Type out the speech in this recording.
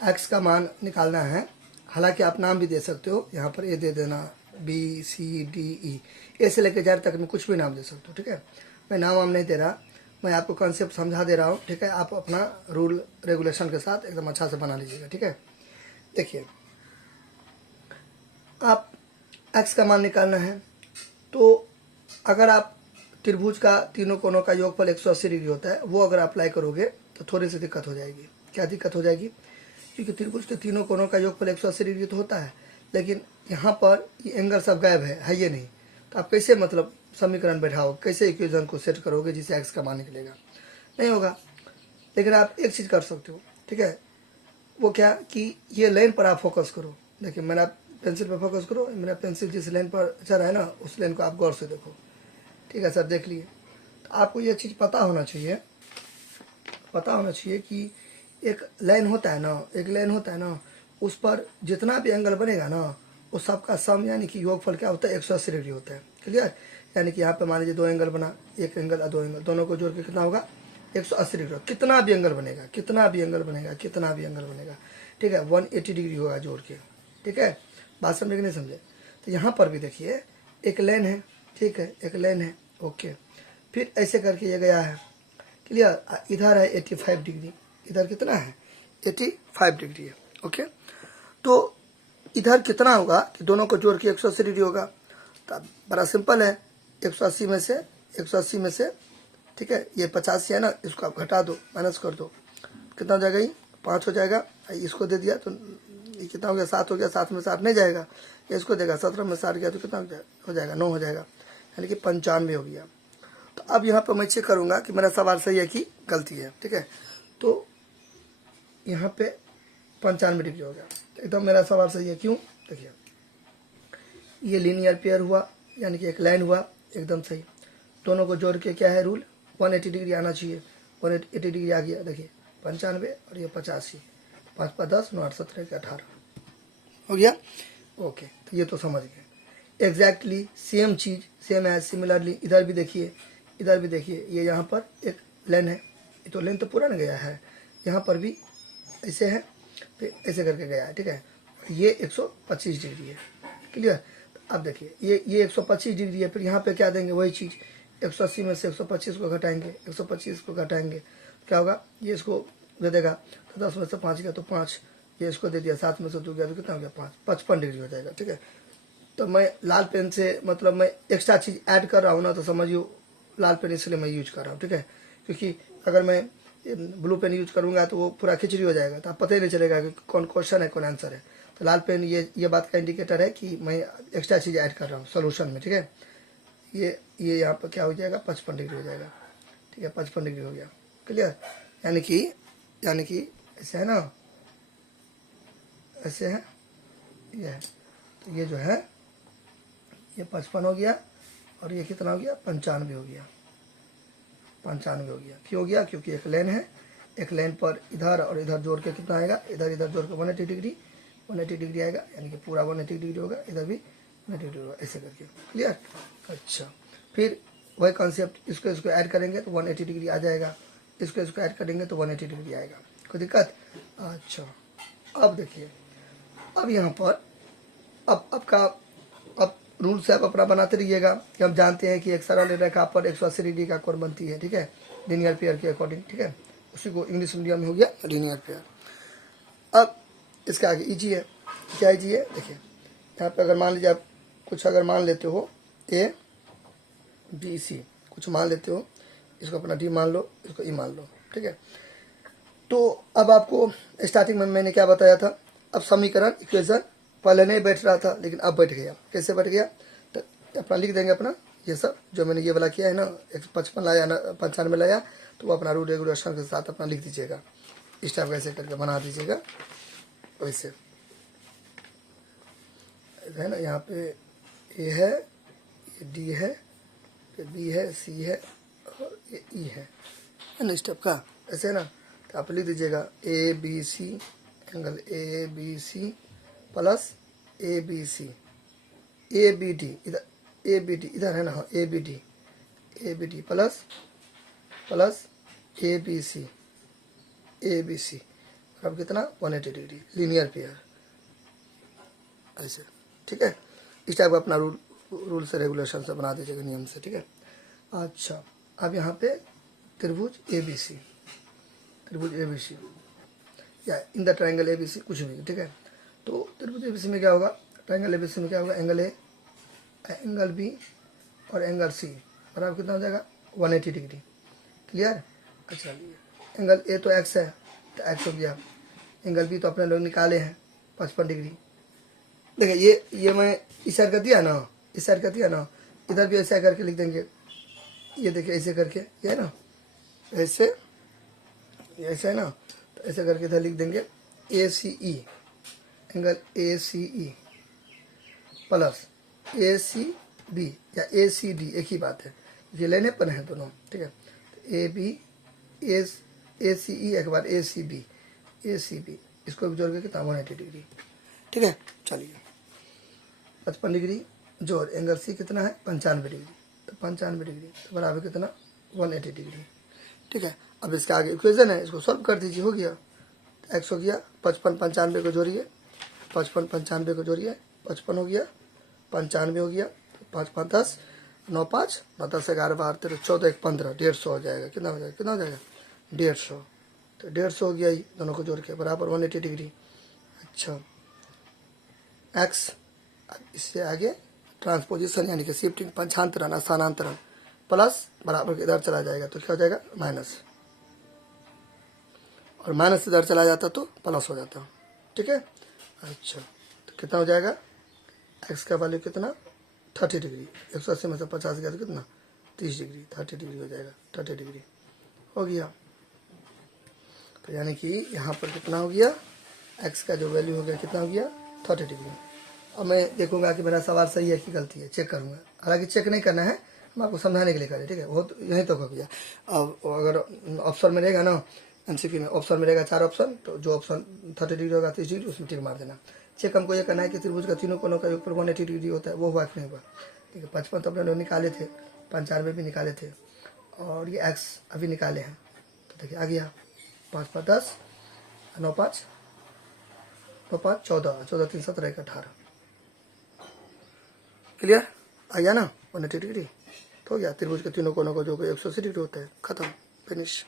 X का मान निकालना है, हालांकि आप नाम भी दे सकते हो, यहाँ पर ए दे देना, बी सी डी ई, ए से लेकर जेड तक में कुछ भी नाम दे सकते हो, ठीक है। मैं नाम वाम नहीं दे रहा, मैं आपको कॉन्सेप्ट समझा दे रहा हूँ, ठीक है। आप अपना रूल रेगुलेशन के साथ एकदम अच्छा से बना लीजिएगा, ठीक है। देखिए, आप एक्स का मान निकालना है, तो अगर आप त्रिभुज का तीनों कोनों का योगफल 180 डिग्री होता है, वो अगर अप्लाई करोगे तो थोड़ी सी दिक्कत हो जाएगी। क्या दिक्कत हो जाएगी? क्योंकि त्रिभुज के तीनों कोनों का योगफल 180 डिग्री तो होता है, लेकिन यहाँ पर ये एंगल सब गायब है ये नहीं। तो आप कैसे मतलब समीकरण बैठाओगे, कैसे इक्वेशन को सेट करोगे जिससे एक्स का मान निकलेगा? नहीं होगा। लेकिन आप एक चीज़ कर सकते हो, ठीक है। वो क्या कि ये लाइन पर आप फोकस करो। देखिए, मेरा पेंसिल पर फोकस करो, मेरा पेंसिल जिस लाइन पर चल रहा है ना, उस लाइन को आप गौर से देखो, ठीक है सर, देख लिए। तो आपको ये चीज़ पता होना चाहिए कि एक लाइन होता है ना, उस पर जितना भी एंगल बनेगा ना, उस सबका सम यानी कि योगफल क्या होता है? 180 डिग्री होता है। क्लियर? यानी कि यहाँ पे मान लीजिए दो एंगल बना, एक एंगल और दो एंगल, दोनों को जोड़ के कितना होगा? 180 डिग्री। कितना भी एंगल बनेगा, ठीक है, 180 डिग्री होगा जोड़ के, ठीक है। बात समझे कि नहीं समझे? तो यहाँ पर भी देखिए एक लाइन है, ठीक है, एक लाइन है, ओके। फिर ऐसे करके ये गया है, क्लियर। इधर है 85 डिग्री, इधर कितना है? 85 डिग्री है, ओके। तो इधर कितना होगा कि दोनों को जोड़ के 180 डिग्री होगा। तो बड़ा सिंपल है, 180 में से ठीक है, ये 85 है ना, इसको आप घटा दो, माइनस कर दो, कितना हो जाएगा? ये 5 हो जाएगा। इसको दे दिया तो ये कितना हो गया? 7 हो गया। 7 में से 8 नहीं जाएगा, ये इसको देगा। 17 में से 8 गया तो कितना हो जाएगा? 9 हो जाएगा, यानी कि 95 हो गया। तो अब यहाँ पर मैं चेक करूँगा कि मेरा सवाल सही है कि गलती है, ठीक है। तो यहाँ पे 95 डिग्री हो गया, एकदम मेरा सवाल सही है। क्यों? देखिए, ये लीनियर पेयर हुआ, यानी कि एक लाइन हुआ, एकदम सही। दोनों को जोड़ के क्या है रूल? 180 डिग्री आना चाहिए, 180 डिग्री आ गया। देखिए 95 और ये 85, 5 5 10 9 8 17 18 हो गया, ओके। तो ये तो समझ गए एग्जैक्टली सेम चीज़, सेम है। सिमिलरली इधर भी देखिए, ये यहाँ पर एक लाइन है, ये तो लाइन तो पूरा न गया है, यहाँ पर भी ऐसे है, फिर ऐसे करके गया है, ठीक है। ये 125 डिग्री है, क्लियर। अब देखिए ये 125 डिग्री है, फिर यहाँ पे क्या देंगे? वही चीज़, 180 में से 125 को घटाएंगे, 125 को घटाएंगे, क्या होगा? ये इसको दे देगा, तो 10 में से 5 गया तो 5, ये इसको दे दिया, 7 में से 2 गया तो कितना हो गया? 5, 55 डिग्री हो जाएगा, ठीक है। तो मैं लाल पेन से मतलब मैं एक्स्ट्रा चीज़ ऐड कर रहा हूँ ना, तो समझिए लाल पेन इसलिए मैं यूज कर रहा हूँ, ठीक है। क्योंकि अगर मैं ब्लू पेन यूज करूँगा तो वो पूरा खिचड़ी हो जाएगा, तो आप पता ही नहीं चलेगा कि कौन क्वेश्चन है कौन आंसर है। तो लाल पेन ये बात का इंडिकेटर है कि मैं एक्स्ट्रा चीज़ ऐड कर रहा हूँ सोल्यूशन में, ठीक है। ये यहाँ पर क्या हो जाएगा? 55 डिग्री हो जाएगा, ठीक है, 55 डिग्री हो गया, क्लियर। यानी कि ऐसे है ना, ऐसे है, ये है, तो ये जो है ये 55 हो गया, और ये कितना हो गया? 95 हो गया, 95 हो गया। क्यों हो गया? क्योंकि एक लाइन है, एक लाइन पर इधर और इधर जोड़ के कितना आएगा? इधर जोड़ के 180 डिग्री आएगा, यानी कि पूरा 180 डिग्री होगा, इधर भी 180 डिग्री होगा, ऐसे करके, क्लियर। अच्छा, फिर वही कॉन्सेप्ट, इसको ऐड करेंगे तो 180 डिग्री आ जाएगा, इसको ऐड करेंगे तो 180 डिग्री आएगा, कोई दिक्कत? अच्छा, अब देखिए, अब यहाँ पर अब रूल से आप अपना बनाते रहिएगा कि हम जानते हैं कि एक सरल रेखा पर 180 डिग्री का कोण बनती है, ठीक है, लीनियर पेयर के अकॉर्डिंग, ठीक है। उसी को इंग्लिश मीडियम में हो गया लीनियर पेयर। अब इसके आगे इजी है, क्या इजी है? देखिए यहाँ पे अगर मान लीजिए आप कुछ अगर मान लेते हो ए बी सी, कुछ मान लेते हो, इसको अपना डी मान लो, इसको ई मान लो, ठीक है। तो अब आपको स्टार्टिंग में मैंने क्या बताया था? अब समीकरण इक्वेशन पहले नहीं बैठ रहा था, लेकिन अब बैठ गया। कैसे बैठ गया? तो अपना लिख देंगे अपना ये सब जो मैंने ये वाला किया है ना, 155 लाया ना, 95 लाया, तो वो अपना रूल रेगुलेशन के साथ अपना लिख दीजिएगा, इस टाइप कैसे करके बना दीजिएगा वैसे, है ना। यहाँ पे ए है, ये डी है, फिर बी है, सी है, और ये ई है ना, इस टाइप का, ऐसे है ना। तो आप लिख दीजिएगा A B C, angle A B C plus A B C, A B D इधर, ए बी डी इधर है ना, हाँ, A B D plus A B C अब कितना 180 डिग्री लीनियर पेयर ऐसे, ठीक है। इस टाइप का अपना रूल से रेगुलेशन से बना दीजिएगा, नियम से, ठीक है। अच्छा, अब यहाँ पे त्रिभुज ABC, त्रिभुज ABC या इन द ट्रायंगल ABC कुछ भी, ठीक है। तो त्रिभुज ABC में क्या होगा, ट्रायंगल ABC में क्या होगा, एंगल A, एंगल B और एंगल C बराबर कितना हो जाएगा 180 डिग्री, क्लियर। अच्छा, एंगल A तो x है तो x हो गया, एंगल B तो अपने लोग निकाले हैं 55 डिग्री। देखिए ये मैं इस साइड कर दिया ना, इस साइड कर दिया ना, इधर भी ऐसा करके लिख देंगे, ये देखिए ऐसे करके, ये है ना ऐसे, ऐसे है ना, तो ऐसे करके इधर लिख देंगे ACE, angle ACE plus ACB या ACD, एक ही बात है, ये लेने पर है दोनों, ठीक है। AB ACE एक बार ACB इसको भी जोड़ के कितना 180 डिग्री, ठीक है। चलिए 55 डिग्री जोड़ एंगल C कितना है 95 डिग्री, तो 95 डिग्री तो बराबर कितना 180 डिग्री, ठीक है। अब इसका आगे इक्वेशन है, इसको सॉल्व कर दीजिए, हो गया x हो गया 55 95 को जोड़िए, 55 95 को जोड़िए, 55 हो गया 95 हो गया, 5 5 10 9 5 9 10 11 12 13 14 1 15 150 हो जाएगा, कितना हो जाएगा, कितना हो जाएगा 150, तो 150 हो गया ही, दोनों को जोड़ के बराबर 180 डिग्री। अच्छा, x इससे आगे ट्रांसपोजिशन यानी कि शिफ्टिंग, पंचांतरण, स्थानांतरण प्लस बराबर इधर चला जाएगा तो क्या हो जाएगा माइनस, और माइनस इधर चला जाता तो प्लस हो जाता, ठीक है। अच्छा, तो कितना हो जाएगा x का वैल्यू कितना 30 डिग्री, 180 में से 50 गया तो कितना 30 डिग्री, 30 डिग्री हो जाएगा, 30 डिग्री हो गया। तो यानी कि यहाँ पर कितना हो गया, x का जो वैल्यू हो गया कितना हो गया 30 डिग्री। अब मैं देखूंगा कि मेरा सवाल सही है कि गलती है, चेक करूंगा, हालांकि चेक नहीं करना है, हम आपको समझाने के लिए करें, ठीक है। वो तो यहीं तक हो गया। अब अगर ऑप्शन में रहेगा ना, MCQ में ऑप्शन में रहेगा 4 ऑप्शन, तो जो ऑप्शन 30 डिग्री होगा 30 डिग्री उसमें टिक मार देना। चेक हमको ये करना है कि त्रिभुज का तीनों कोनों का योग पर 180 डिग्री होता है, वो हुआ कि नहीं हुआ, ठीक है। 55 तो अपने लोग निकाले थे, 95 भी निकाले थे, और ये x अभी निकाले हैं, तो देखिए आ गया 5 5 10 9 5 9 5 14 14 3 17 1 18, क्लियर आ गया ना 180 डिग्री, तो हो गया त्रिभुज के तीनों कोनों का जो 180 डिग्री होता है, खत्म, फिनिश।